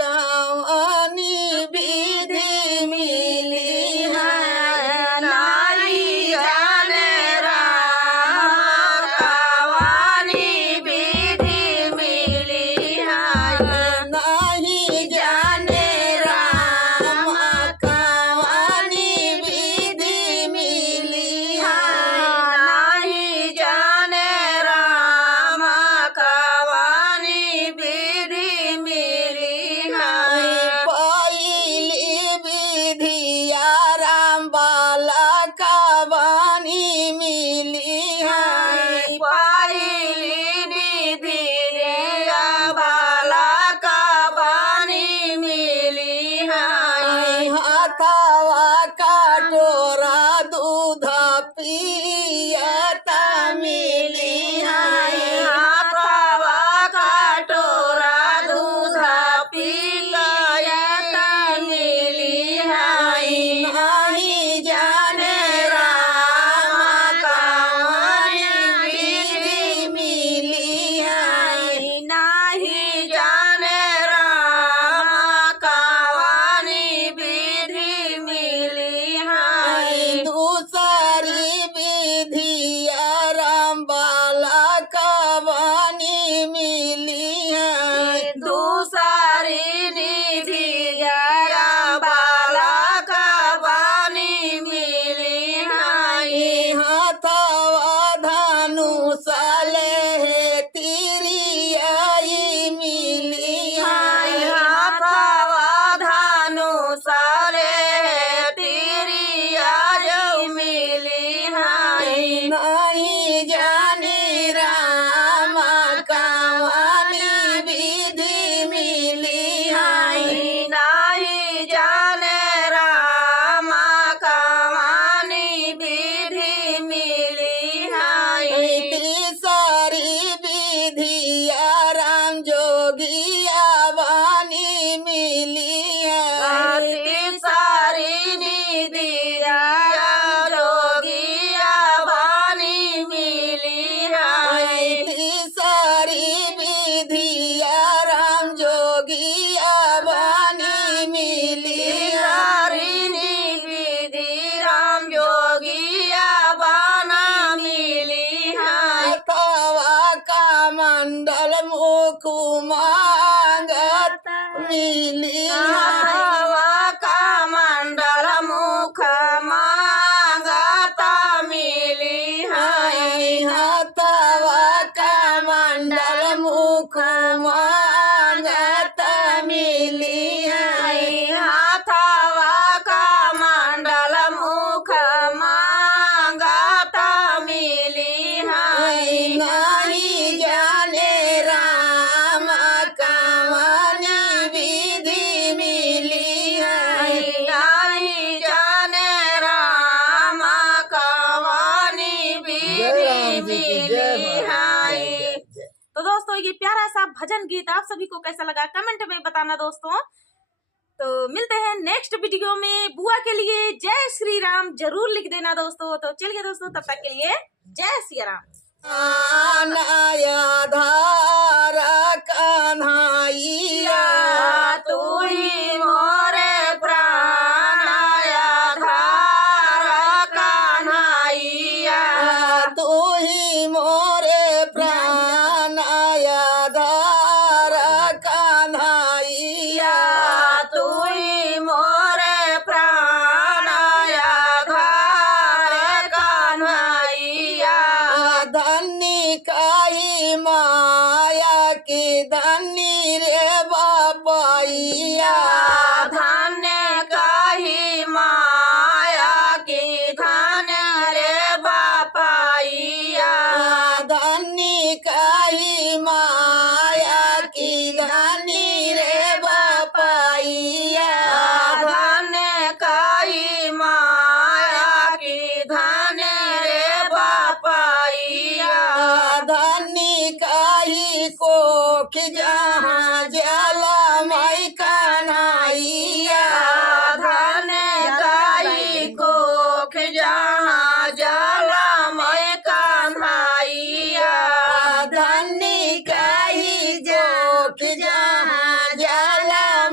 कवनी विधि मिली है नाई जाने राम कवनी विधि मिली है नहीं जाने राम कवनी विधि मिली है नहीं जाने राम कवनी विधि मिली है पहली विधिया राम बाला कवनी मिली है पहली विधिया बाला कवनी मिली है हथवा कटोरा दूध पियता मिली है हथवा कटोरा दूध पियता मिली है नहीं जाने राम कवनी विधि मिली है नहीं जाने राम कवनी विधि मिली है दूसरी विधिया राम बाला कवनी मिली है दूसरी विधिया राम बाला कवनी मिली है हथवा धनुष ले तिरियाई मिली है हथवा धनुष ले तिरियाई मिली है नहीं जानी राम कवनी विधि मिली है नहीं जाने राम कवनी विधि मिली है तीसरी विधिया राम जोगिया वानी मिली है तीसरी विधिया जोगिया वानी मिली है तीसरी विधिया राम जोगिया वानी मिली विधि राम जोगिया बाना मिली है हथवा का मंडल मुख मांगत मिली हथवा का मंडल मुख मांगत मिली है हथवा का मंडल मुख मांगत मिली है हथवा का मंडल मुख मांगत मिली है नहीं जाने राम कवनी विधि मिली है नहीं जाने राम कवनी विधि मिली है। तो दोस्तों ये प्यारा सा भजन गीत आप सभी को कैसा लगा कमेंट में बताना दोस्तों। तो मिलते हैं नेक्स्ट वीडियो में। बुआ के लिए जय श्री राम जरूर लिख देना दोस्तों। तो चलिए दोस्तों तब तक के लिए जय श्री राम। आनाया धारा कन्हैया तू ही मोरे प्राण आया धारा कन्हैया तू ही मोरे प्राण आया धारा कन्हैया तू ही मोरे प्राण आया धारा कन्हैया धन्य काई माया की धन्य रे बाबैया धन्य काई माया की धन्य रे बापैया धन्य काई माया की धन्य रे बापैया धन्य काई माया की धन्य रे बापैया धन्य काई कोख जहाँ जला मई कन्हैया धन्य काई कोख जहाँ जला मई कन्हैया धन्य काई कोख जहाँ जला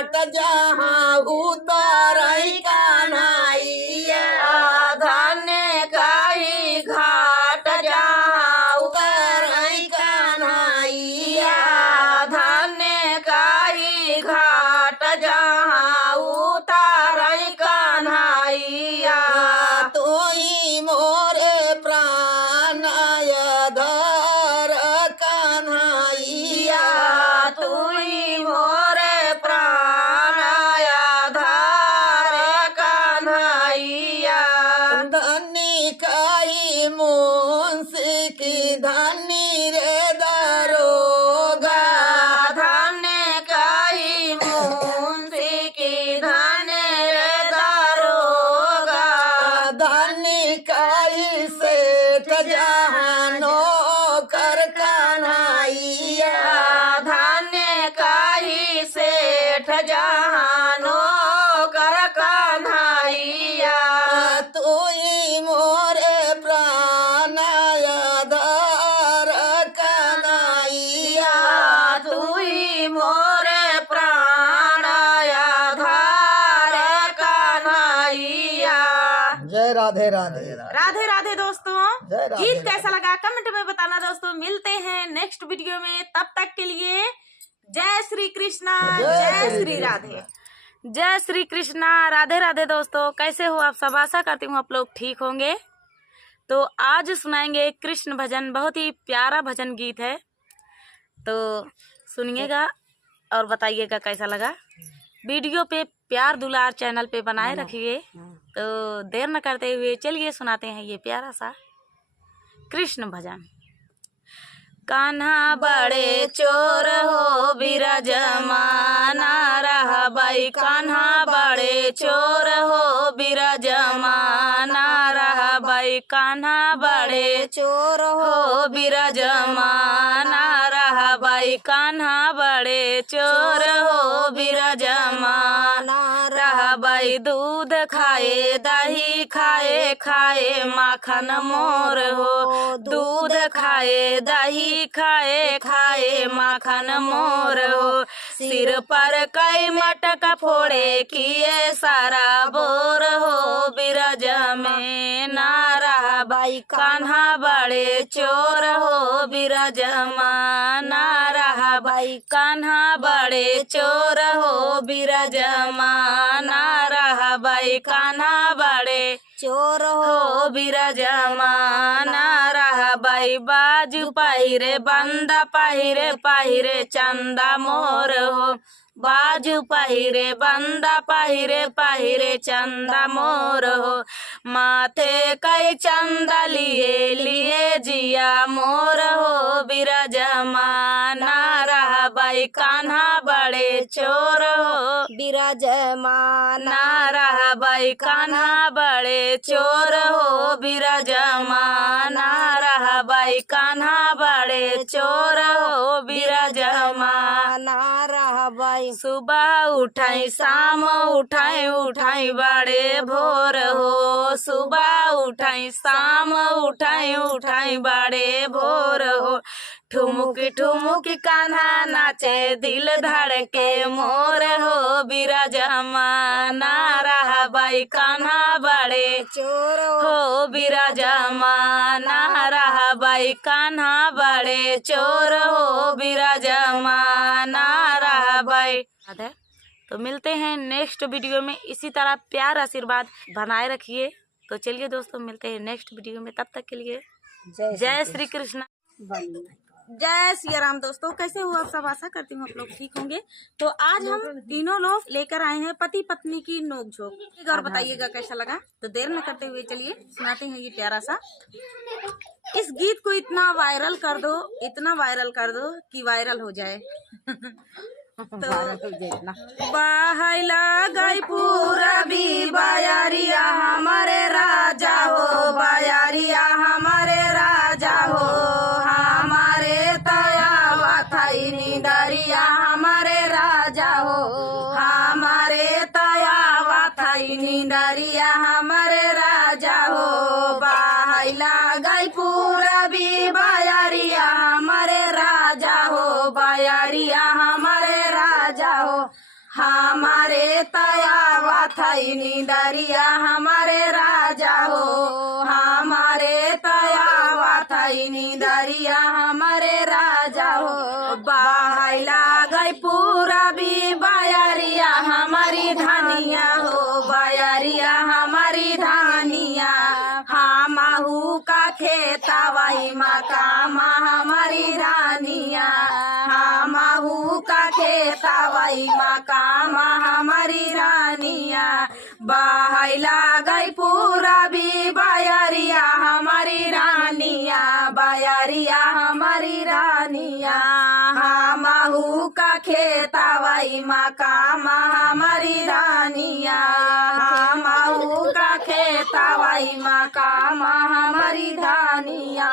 घाट जहाँ उतारई कन्हैया धन्य कही घाट जहाँ उतारई कन्हैया धन्य कही घाट जहाँ उतारई कन्हैया तोई मोरे प्राण धर कन्हैया तुई मोरे प्राण आधार कन्हैया धनी कई मुंशी की धनी रे दरोगा धन्य कही मुंशी की धन्य रे दारोगा धनी कई सेठ जहानो कर कन्हैया धन्य कही सेठ जहानो कर कन्हैया तोई मोरे प्राण धर कन्हैया तुई मोरे प्राण आधार कन्हैया। जय राधे राधे राधे राधे दोस्तों, जय राधे गीत कैसा लगा कमेंट में बताना दोस्तों। मिलते हैं नेक्स्ट वीडियो में, तब तक के लिए जय श्री कृष्णा, जय श्री राधे। जय श्री कृष्णा, राधे राधे दोस्तों। कैसे हो आप सब? आशा करती हूँ आप लोग ठीक होंगे। तो आज सुनाएंगे कृष्ण भजन, बहुत ही प्यारा भजन गीत है, तो सुनिएगा और बताइएगा कैसा लगा। वीडियो पे प्यार दुलार चैनल पे बनाए रखिए। तो देर न करते हुए चलिए सुनाते हैं ये प्यारा सा कृष्ण भजन। कान्हा बड़े चोर हो बिराजमाना रहबै, कान्हा बड़े चोर हो बिराजमाना रहबै, कान्हा बड़े चोर हो बिराजमाना रहबै, कान्हा बड़े चोर हो बिराजमाना रहबै। दूध खाए दही खाए खाए माखन मोर हो, दूध खाए दही खाए खाए माखन मोर हो। सिर पर कई मटक फोड़े किए सारा बोर हो, बिरज में ना रहबै, कान्हा बड़े चोर हो बिरजमा ना रहबै, कान्हा बड़े चोर हो बिरजमा ना रहबै, कान्हा बड़े चोर हो बिरजमा ना रहबै। बाजू पहिरे बंदा पहिरे पहिरे चंदा मोर हो, बाजू पहिरे बंदा पहिरे पहिरे चंदा मोर हो। माथे कई चंदा लिए लिए जिया मोर हो, बिरजमा ना रहबै, कान्हा बड़े चोर हो बिराजमा ना रहबै, कान्हा बड़े चोर हो बिरजमा ना रहबै, कान्हा बड़े चोर हो बिरजमा ना रहबै। सुबह उठाई शाम उठाई उठाई बड़े भोर हो, सुबह उठाई शाम उठाई उठाई बड़े भोर हो। ठुमुकी ठुमुकी कान्हा नाचे दिल धड़के मोर हो, बिरजमा ना रहबै, कान्हा बड़े चोर हो बिरजमा ना रहबै, कान्हा बड़े चोर हो बिरजमा ना रहबै। तो मिलते हैं नेक्स्ट वीडियो में, इसी तरह प्यार आशीर्वाद बनाए रखिए। तो चलिए दोस्तों मिलते हैं नेक्स्ट वीडियो में, तब तक के लिए जय श्री कृष्ण, जय सिया राम। दोस्तों कैसे हो आप सब? आशा करती हूँ आप लोग ठीक होंगे। तो आज हम तीनों लोग लेकर आए हैं पति पत्नी की नोकझोंक, और बताइएगा कैसा लगा। तो देर न करते हुए चलिए सुनाते हैं ये प्यारा सा। इस गीत को इतना वायरल कर दो, इतना वायरल कर दो कि वायरल हो जाए। तो बहला गई पूरा भी बायारिया हमारे राजा हो, बायारिया हमारे राजा हो, हमारे तया थई निदरिया हमारे राजा हो, हमारे तया थई निदरिया हमारे राजा हो। बहला गई पूरा भी बायारिया हमारे राजा हो, बायारिया हमारे राजा हो, हमारे तयावा थई निदरिया हमारे राजा हो, हमारे तयावा थई निदरिया हमारे राजा हो। बहला गई पूरा भी बयरिया हमारी धनिया हो, बयरिया हमारी धनिया। हमहू का खेतवाई मकामा हमारी धनिया, हमहू का खेतवाई मकामा हमारी रानिया। बहला गई पूरा भी बयरिया हमारी रानिया, बयरिया हमारी रानिया। हमहू का खेतवाई मकामा हमारी रानिया, हमहू का खेतवाई मकामा हमारी रानिया।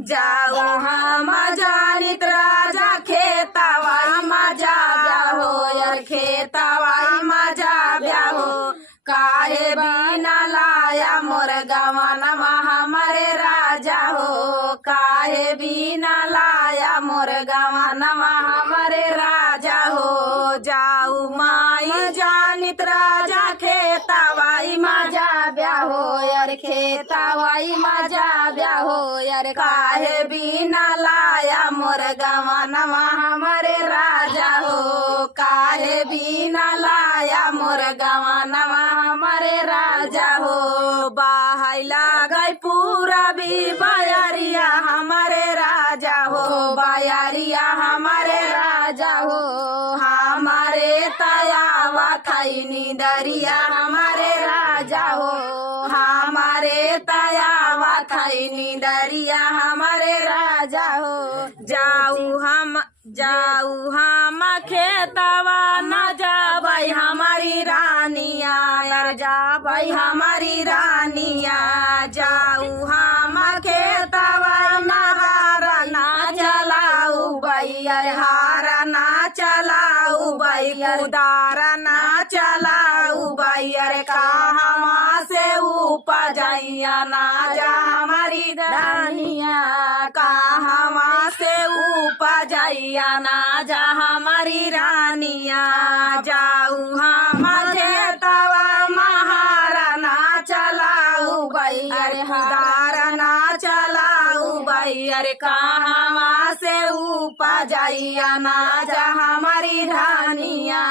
जाऊ हम जानित राजा खेतवाई मजा ब्याहो, यार खेतवाई मजा ब्याहो। काहे बिना लाया मोर गवनवा हमारे राजा हो, काहे बिना लाया मोर गवनवा हमारे राजा हो। जाऊ माई जानित राजा खेतवाई मजा ब्याहो, यार खेतवाई मजा ब्याहो। यार काहे बिना लाया मोर गवनवा हमारे राजा हो, काहे बिना लाया मोर गवनवा हमारे राजा हो। बहला गई पूरा भी बयरिया हमारे राजा हो, बयरिया हमारे राजा हो। हमारे तयावा थई निदरिया हमारे राजा हो, हमारे तयावा थई निदरिया हमारे राजा हो। जाऊ हम खेतवा न जाबई हमारी रानिया, यार जाबई हमारी रानिया। जाऊ हम खेतवा न हारा ना चलाऊ बई, यार हारा ना चलाऊ बई, कुदारा ना चलाऊ बई। यार कहाँ से उपजैया ना जा हमारी रानिया, कहाँ से उपजैया ना जा हमारी रानिया। जाऊ हम खेतवा महारा ना चलाऊ बई, अरे कुदारा ना चलाऊ बई। अरे कहाँ से उपजैया ना जा हमारी रानिया,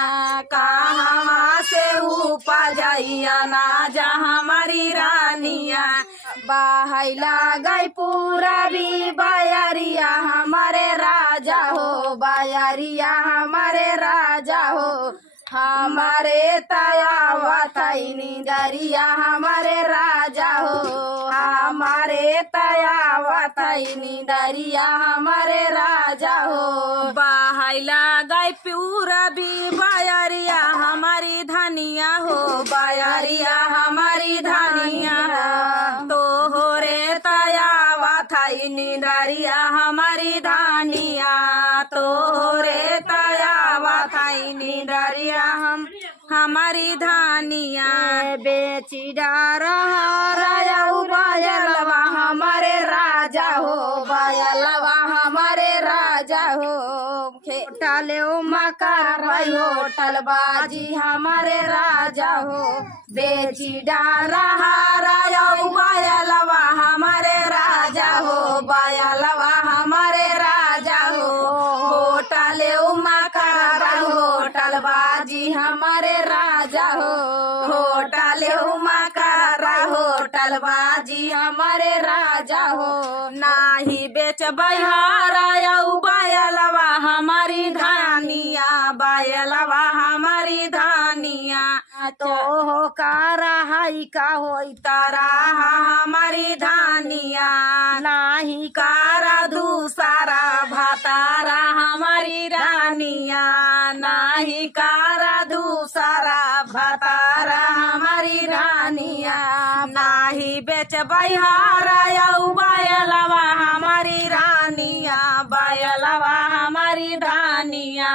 कहाँ से उपजैया ना जा हमारी रानिया। बहला गई पूरा भी बयरिया हमारे राजा हो, बयरिया हमारे राजा हो। हमारे तयावा थई निदरिया हमारे राजा हो, हमारे तयावा थई निदरिया हमारे राजा हो। बहला गई पूरा भी बयरिया हमारी धनिया हो, बयरिया हमारी धनिया। तोहरे तयावा थई निदरिया हमारी धनिया, तोहरे तयावा थई निदरिया हमारी धानिया। बेची डारऊ बयलवा हमारे राजा हो, बयलवा हमारे राजा हो। होटल मकर होटल बाजी हमारे राजा हो। बेची डारऊ बयलवा हमारे राजा हो, बयलवा हमारे राजा हो। होटल मकर होटल बाजी हमारे राजा हो, होटल मकर होटल बाजी हमारे राजा हो। नाही बेच बहारऊ बयलवा हमारी धानिया, बयलवा हमारी धानिया। तो कारा हाई का होई तारा हमारी धानिया, नाही कारा दूसरा भातारा हमारी रानिया, नाही कारा दूसरा भातारा हमारी रानिया। नाही बेच बहारऊ बयलवा हमारी रानिया, बयलवा हमारी धानिया।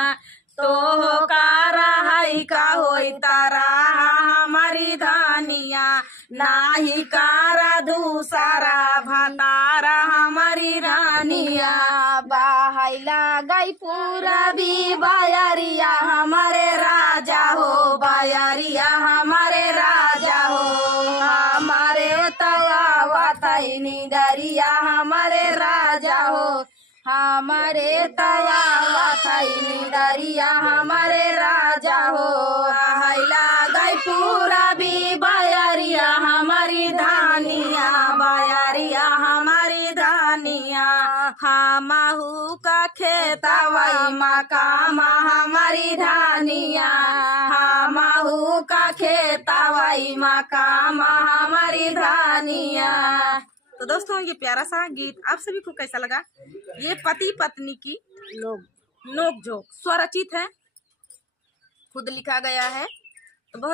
तो कारा हाई का होई तारा हमारी धानिया, नाही कारा दूसरा भातारा हमारी रानिया। बहला गई पूरा भी बायरिया हमारे राजा हो, बायरिया हमारे राजा हो। हमारे तवा थई निदरिया हमारे राजा हो, हमारे तवा थई निदरिया हमारे राजा हो। हैला गई पूरा भी बायरिया हमारी धानिया, बायरिया हमारी धानिया। हमहू का खेतवाई मकामा हमारी धानिया, हमहू का खेतवाई मकामा हमारी धानिया। तो दोस्तों ये प्यारा सा गीत आप सभी को कैसा लगा? ये पति पत्नी की नोक झोंक स्वरचित है, खुद लिखा गया है, तो बहुत